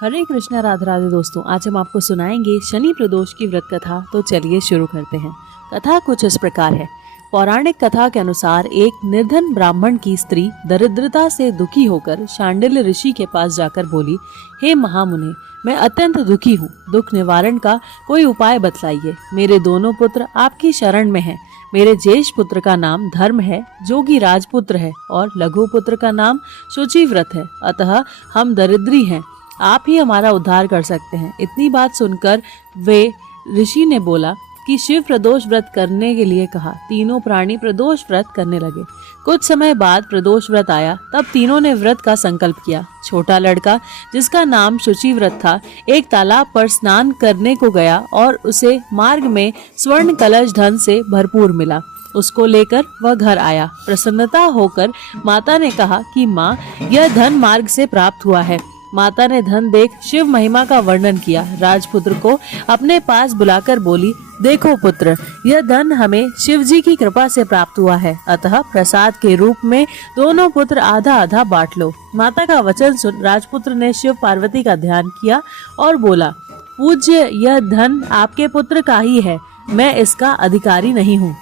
हरे कृष्णा राधे राधे दोस्तों, आज हम आपको सुनाएंगे शनि प्रदोष की व्रत कथा। तो चलिए शुरू करते हैं। कथा कुछ इस प्रकार है। पौराणिक कथा के अनुसार एक निर्धन ब्राह्मण की स्त्री दरिद्रता से दुखी होकर शांडिल्य ऋषि के पास जाकर बोली, हे महामुने, मैं अत्यंत दुखी हूँ, दुख निवारण का कोई उपाय बतलाइए। मेरे दोनों पुत्र आपकी शरण में हैं। मेरे ज्येष्ठ पुत्र का नाम धर्म है, जो कि राजपुत्र है, और लघु पुत्र का नाम शुचिव्रत है। अतः हम दरिद्री हैं, आप ही हमारा उद्धार कर सकते हैं। इतनी बात सुनकर वे ऋषि ने बोला कि शिव प्रदोष व्रत करने के लिए कहा। तीनों प्राणी प्रदोष व्रत करने लगे। कुछ समय बाद प्रदोष व्रत आया, तब तीनों ने व्रत का संकल्प किया। छोटा लड़का, जिसका नाम शुचिव्रत था, एक तालाब पर स्नान करने को गया और उसे मार्ग में स्वर्ण कलश धन से भरपूर मिला। उसको लेकर वह घर आया। प्रसन्नता होकर माता ने कहा कि माँ, यह धन मार्ग से प्राप्त हुआ है। माता ने धन देख शिव महिमा का वर्णन किया। राजपुत्र को अपने पास बुलाकर बोली, देखो पुत्र, यह धन हमें शिव जी की कृपा से प्राप्त हुआ है, अतः प्रसाद के रूप में दोनों पुत्र आधा आधा बांट लो। माता का वचन सुन राजपुत्र ने शिव पार्वती का ध्यान किया और बोला, पूज्य, यह धन आपके पुत्र का ही है, मैं इसका अधिकारी नहीं हूँ।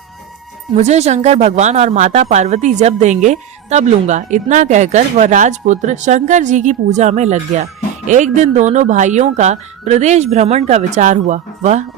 मुझे शंकर भगवान और माता पार्वती जब देंगे तब लूंगा। इतना कहकर वह राजपुत्र शंकर जी की पूजा में लग गया। एक दिन दोनों भाइयों का प्रदेश भ्रमण का विचार हुआ।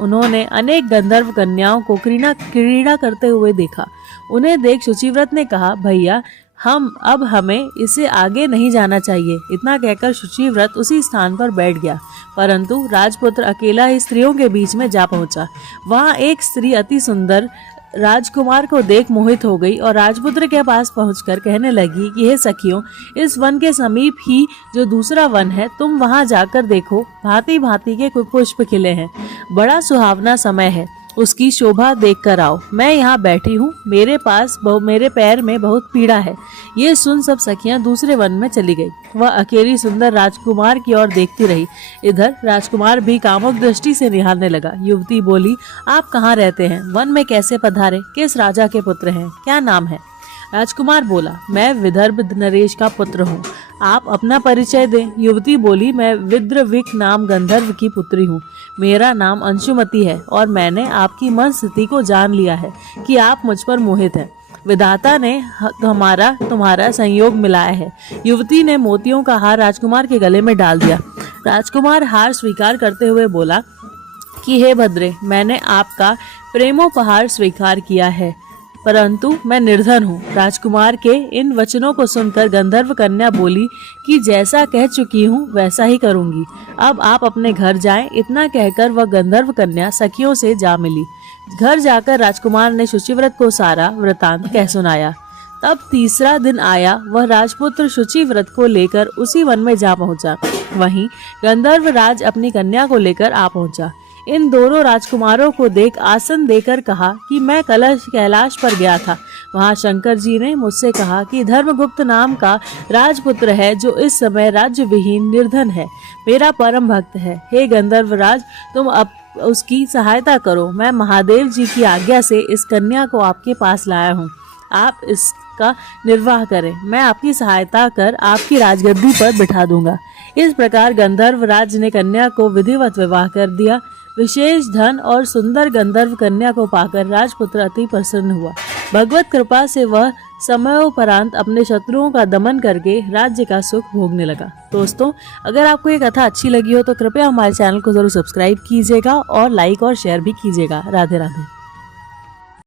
उन्होंने अनेक गंधर्व कन्याओं को क्रीड़ा करते हुए देखा। उन्हें देख शुचिव्रत ने कहा, भैया, हमें इसे आगे नहीं जाना चाहिए। इतना कहकर शुचिव्रत उसी स्थान पर बैठ गया। परंतु राजपुत्र अकेला ही स्त्रियों के बीच में जा पहुंचा। वहां एक स्त्री अति सुंदर राजकुमार को देख मोहित हो गई और राजपुत्र के पास पहुंचकर कहने लगी कि हे सखियों, इस वन के समीप ही जो दूसरा वन है, तुम वहां जाकर देखो, भांति भांति के पुष्प खिले हैं, बड़ा सुहावना समय है, उसकी शोभा देख कर आओ। मैं यहाँ बैठी हूँ, मेरे पैर में बहुत पीड़ा है। ये सुन सब सखियां दूसरे वन में चली गई। वह अकेली सुंदर राजकुमार की ओर देखती रही। इधर राजकुमार भी कामुक दृष्टि से निहारने लगा। युवती बोली, आप कहाँ रहते हैं? वन में कैसे पधारे? किस राजा के पुत्र हैं? क्या नाम है? राजकुमार बोला, मैं विदर्भ नरेश का पुत्र हूँ, आप अपना परिचय दें। युवती बोली, मैं विद्रविक नाम गंधर्व की पुत्री हूँ। मेरा नाम अंशुमति है और मैंने आपकी मन स्थिति को जान लिया है कि आप मुझ पर मोहित हैं। विधाता ने तुम्हारा संयोग मिलाया है। युवती ने मोतियों का हार राजकुमार के गले में डाल दिया। राजकुमार हार स्वीकार करते हुए बोला कि हे भद्रे, मैंने आपका प्रेमोपहार स्वीकार किया है, परंतु मैं निर्धन हूँ। राजकुमार के इन वचनों को सुनकर गंधर्व कन्या बोली कि जैसा कह चुकी हूँ वैसा ही करूँगी, अब आप अपने घर जाएं। इतना कहकर वह गंधर्व कन्या सखियों से जा मिली। घर जाकर राजकुमार ने शुचिव्रत को सारा वृतांत कह सुनाया। तब तीसरा दिन आया। वह राजपुत्र शुचिव्रत को लेकर उसी वन में जा पहुंचा। वहीं गंधर्व राज अपनी कन्या को लेकर आ पहुंचा। इन दोनों राजकुमारों को देख आसन देकर कहा कि मैं कैलाश पर गया था। वहां शंकर जी ने मुझसे कहा कि धर्मगुप्त नाम का राजपुत्र है, जो इस समय राज्य विहीन निर्धन है, मेरा परम भक्त है। हे गंधर्व राज, तुम अब उसकी सहायता करो। मैं महादेव जी की आज्ञा से इस कन्या को आपके पास लाया हूँ, आप इसका निर्वाह करें। मैं आपकी सहायता कर आपकी राजगद्दी पर बिठा दूंगा। इस प्रकार गंधर्व राज ने कन्या को विधिवत विवाह कर दिया। विशेष धन और सुंदर गंधर्व कन्या को पाकर राजपुत्र अति प्रसन्न हुआ। भगवत कृपा से वह समयोपरांत अपने शत्रुओं का दमन करके राज्य का सुख भोगने लगा। दोस्तों, अगर आपको ये कथा अच्छी लगी हो तो कृपया हमारे चैनल को जरूर सब्सक्राइब कीजिएगा और लाइक और शेयर भी कीजिएगा। राधे राधे।